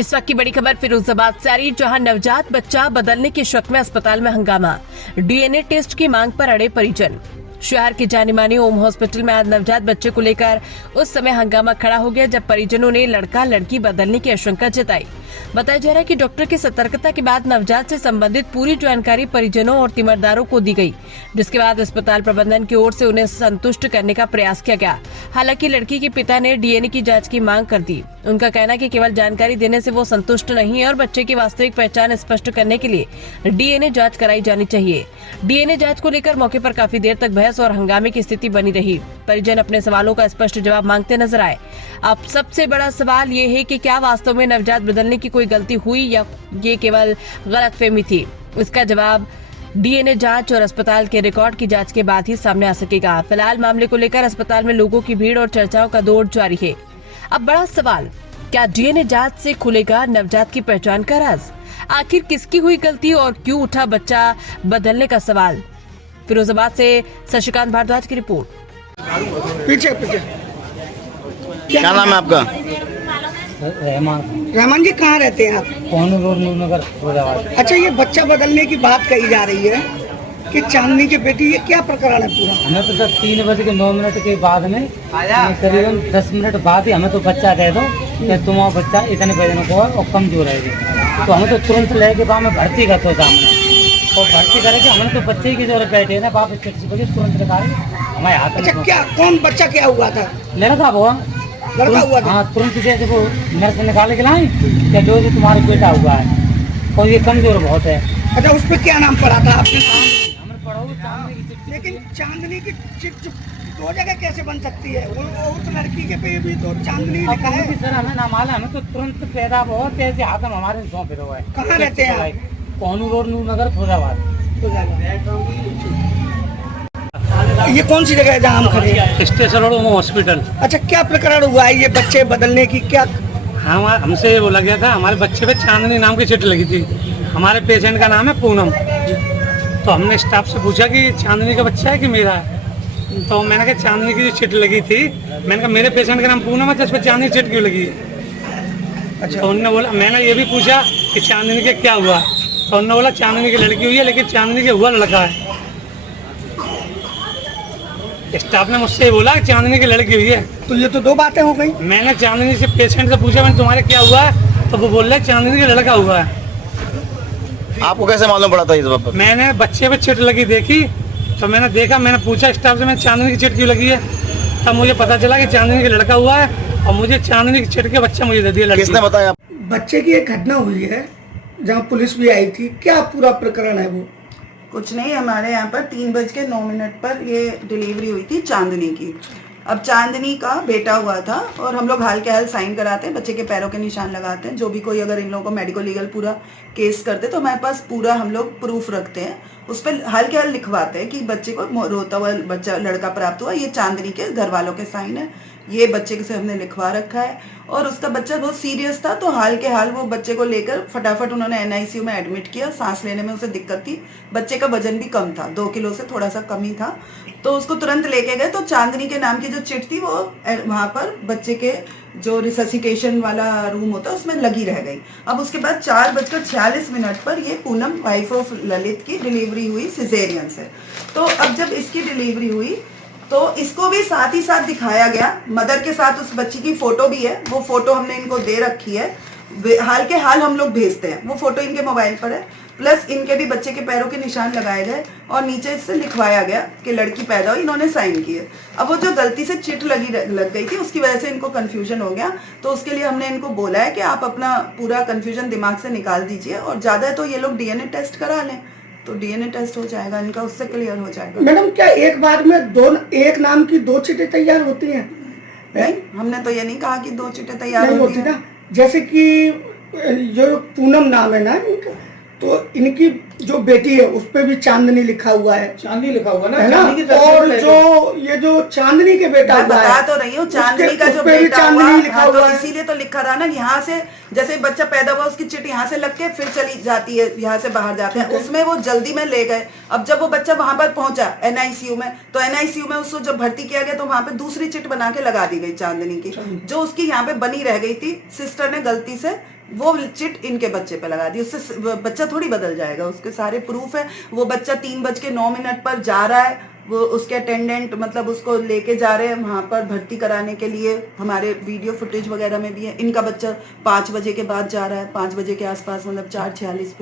इस वक्त की बड़ी खबर फिरोजाबाद से आ रही, जहां नवजात बच्चा बदलने के शक में अस्पताल में हंगामा। डीएनए टेस्ट की मांग पर अड़े परिजन। शहर के जाने माने ओम हॉस्पिटल में आज नवजात बच्चे को लेकर उस समय हंगामा खड़ा हो गया जब परिजनों ने लड़का लड़की बदलने की आशंका जताई। बताया जा रहा है कि डॉक्टर की सतर्कता के बाद नवजात से संबंधित पूरी जानकारी परिजनों और तीमारदारों को दी गई, जिसके बाद अस्पताल प्रबंधन की ओर से उन्हें संतुष्ट करने का प्रयास किया गया। हालांकि लड़की के पिता ने डीएनए की जांच की मांग कर दी। उनका कहना है कि केवल जानकारी देने से वो संतुष्ट नहीं है और बच्चे की वास्तविक पहचान स्पष्ट करने के लिए डीएनए जांच कराई जानी चाहिए। डीएनए जांच को लेकर मौके पर काफी देर तक बहस और हंगामे की स्थिति बनी रही। परिजन अपने सवालों का स्पष्ट जवाब मांगते नजर आए। अब सबसे बड़ा सवाल ये है कि क्या वास्तव में नवजात बदलने की कोई गलती हुई या ये केवल गलतफहमी थी। इसका जवाब डीएनए जांच और अस्पताल के रिकॉर्ड की जांच के बाद ही सामने आ सकेगा। फिलहाल मामले को लेकर अस्पताल में लोगों की भीड़ और चर्चाओं का दौर जारी है। अब बड़ा सवाल, क्या डीएनए जांच से खुलेगा नवजात की पहचान का राज? आखिर किसकी हुई गलती और क्यों उठा बच्चा बदलने का सवाल? फिरोजाबाद से शशिकांत भारद्वाज की रिपोर्ट। पीछे क्या नाम है आपका? रहमान जी, कहाँ रहते हैं आप? कोहनूर रोड, नूरनगर, फिरोजाबाद। अच्छा, ये बच्चा बदलने की बात कही जा रही है कि चांदनी की बेटी, ये क्या प्रकरण है पूरा? हमें तो सर 3:09 के बाद में करीबन 10 मिनट बाद ही हमें तो बच्चा कह दो कि तुम्हारा बच्चा इतने बजे को है और कमजोर है, तो हमें तो तुरंत लेके बाद में भर्ती करते हो सामने और भर्ती करके हमें तो बच्चे की जरूरत बैठे है ना, बाप तुरंत निकाल हमारे हाथ में। अच्छा, क्या कौन बच्चा क्या हुआ था? लड़का हुआ, लड़का हुआ था? हाँ, तुरंत जैसे वो मेरे से निकाल के लाए क्या जो तुम्हारा बेटा हुआ है और ये कमजोर बहुत है। अच्छा, उस पर क्या नाम पड़ा था आपने? हमें पढ़ो चांदनी की चिट्ठी। लेकिन चांदनी की चिट्ठी दो जगह कैसे बन सकती है? उस लड़की के पे भी तो चांदनी लिखा है। सर हमें ना मालूम, हमें तो तुरंत पैदा बहुत तेज हाथ में हमारे सौंपे हुआ है। कहाँ रहते हैं आप? कोहनूर रोड, नूरनगर, फिरोजाबाद। ये कौन सी जगह है जहाँ हम खड़े हैं? Station road hospital. अच्छा, क्या प्रकरण हुआ है ये बच्चे बदलने की? क्या हमसे ये बोला गया था, हमारे बच्चे पे चांदनी नाम की चिट लगी थी। हमारे पेशेंट का नाम है पूनम। तो हमने स्टाफ से पूछा कि चांदनी का बच्चा है कि मेरा है? तो मैंने कहा चांदनी की जो चिट लगी थी, मैंने कहा मेरे पेशेंट का नाम पूनम है तो इस पर चांदनी चिट क्यों लगी है? अच्छा, तो उन्होंने बोला, मैंने ये भी पूछा कि चांदनी के क्या हुआ, तो उन्होंने बोला चांदनी की लड़की हुई है लेकिन चांदनी के हुआ लड़का है। स्टाफ ने मुझसे ये बोला कि चांदनी की लड़की हुई है। तो ये तो दो बातें हो गई। मैंने चांदनी से पेशेंट से पूछा, मैंने तुम्हारे क्या हुआ है, तो वो बोल रहे चांदनी का लड़का हुआ है। आपको कैसे मालूम पड़ा था इस बात पर? मैंने बच्चे पे चिट लगी देखी, तो मैंने देखा, मैंने पूछा स्टाफ से, मैंने चांदनी की चिट क्यों लगी है, तब मुझे पता चला कि चांदनी का लड़का हुआ है और मुझे चांदनी की चिट के बच्चा मुझे दे दिया। किसने बताया? बच्चे की एक घटना हुई है जहाँ पुलिस भी आई थी, क्या पूरा प्रकरण है वो? कुछ नहीं, हमारे यहाँ पर 3:09 पर ये डिलीवरी हुई थी चांदनी की। अब चांदनी का बेटा हुआ था और हम लोग हाल के हाल साइन कराते हैं, बच्चे के पैरों के निशान लगाते हैं। जो भी कोई अगर इन लोगों को मेडिको लीगल पूरा केस करते तो हमारे पास पूरा हम लोग प्रूफ रखते हैं, उस पर हाल के हाल लिखवाते हैं कि बच्चे को रोता हुआ बच्चा लड़का प्राप्त हुआ। ये चांदनी के घर वालों के साइन है, ये बच्चे से हमने लिखवा रखा है। और उसका बच्चा बहुत सीरियस था, तो हाल के हाल वो बच्चे को लेकर फटाफट उन्होंने एनआईसीयू में एडमिट किया। सांस लेने में उसे दिक्कत थी, बच्चे का वजन भी कम था, 2 किलो से थोड़ा सा कम ही था, तो उसको तुरंत लेके गए। तो चांदनी के नाम की जो चिट थी वो वहाँ पर बच्चे के जो रिससिकेशन वाला रूम होता है उसमें लगी रह गई। अब उसके बाद 4:46 पर ये पूनम वाइफ ऑफ ललित की डिलीवरी हुई सिजेरियन से। तो अब जब इसकी डिलीवरी हुई तो इसको भी साथ ही साथ दिखाया गया, मदर के साथ उस बच्ची की फोटो भी है, वो फोटो हमने इनको दे रखी है, हाल के हाल हम लोग भेजते हैं, वो फोटो इनके मोबाइल पर है। प्लस इनके भी बच्चे के पैरों के निशान लगाए गए और नीचे इससे लिखवाया गया कि लड़की पैदा हुई, इन्होंने साइन किए। अब वो जो गलती से चिट लग गई थी उसकी वजह से इनको कन्फ्यूजन हो गया, तो उसके लिए हमने इनको बोला है कि आप अपना पूरा कन्फ्यूजन दिमाग से निकाल दीजिए और ज़्यादा है तो ये लोग डीएनए टेस्ट करा लें, तो डीएनए टेस्ट हो जाएगा इनका, उससे क्लियर हो जाएगा। मैडम, क्या एक बार में एक नाम की 2 चिटें तैयार होती हैं? नहीं, हमने तो ये नहीं कहा कि 2 चिटें तैयार होती ना। जैसे कि जो पूनम नाम है ना इनका, तो इनकी जो बेटी है उस पे भी चांदनी लिखा हुआ है। चांदनी लिखा हुआ ना, और जो ये जो चांदनी के बेटा हुआ है, बता तो रही हूँ, चांदनी का जो बेटा हुआ, तो इसीलिए तो लिखा रहा ना, यहाँ से जैसे बच्चा पैदा हुआ उसकी चिट यहाँ से लग के फिर चली जाती है, यहाँ से बाहर जाते हैं, उसमें वो जल्दी में ले गए। अब जब वो बच्चा वहां पर पहुंचा एनआईसीयू में, तो एनआईसीयू में उसको जब भर्ती किया गया तो वहां पे दूसरी चिट बना के लगा दी गई चांदनी की, जो उसकी यहाँ पे बनी रह गई थी। सिस्टर ने गलती से वो चिट इनके बच्चे पे लगा दी। उससे बच्चा थोड़ी बदल जाएगा, उसके सारे प्रूफ है। वो बच्चा 3:09 पर जा रहा है, वो उसके अटेंडेंट मतलब उसको लेके जा रहे हैं वहाँ पर भर्ती कराने के लिए, हमारे वीडियो फुटेज वगैरह में भी है। इनका बच्चा 5 बजे के बाद जा रहा है, 5 बजे के आसपास, मतलब 4:46 पे।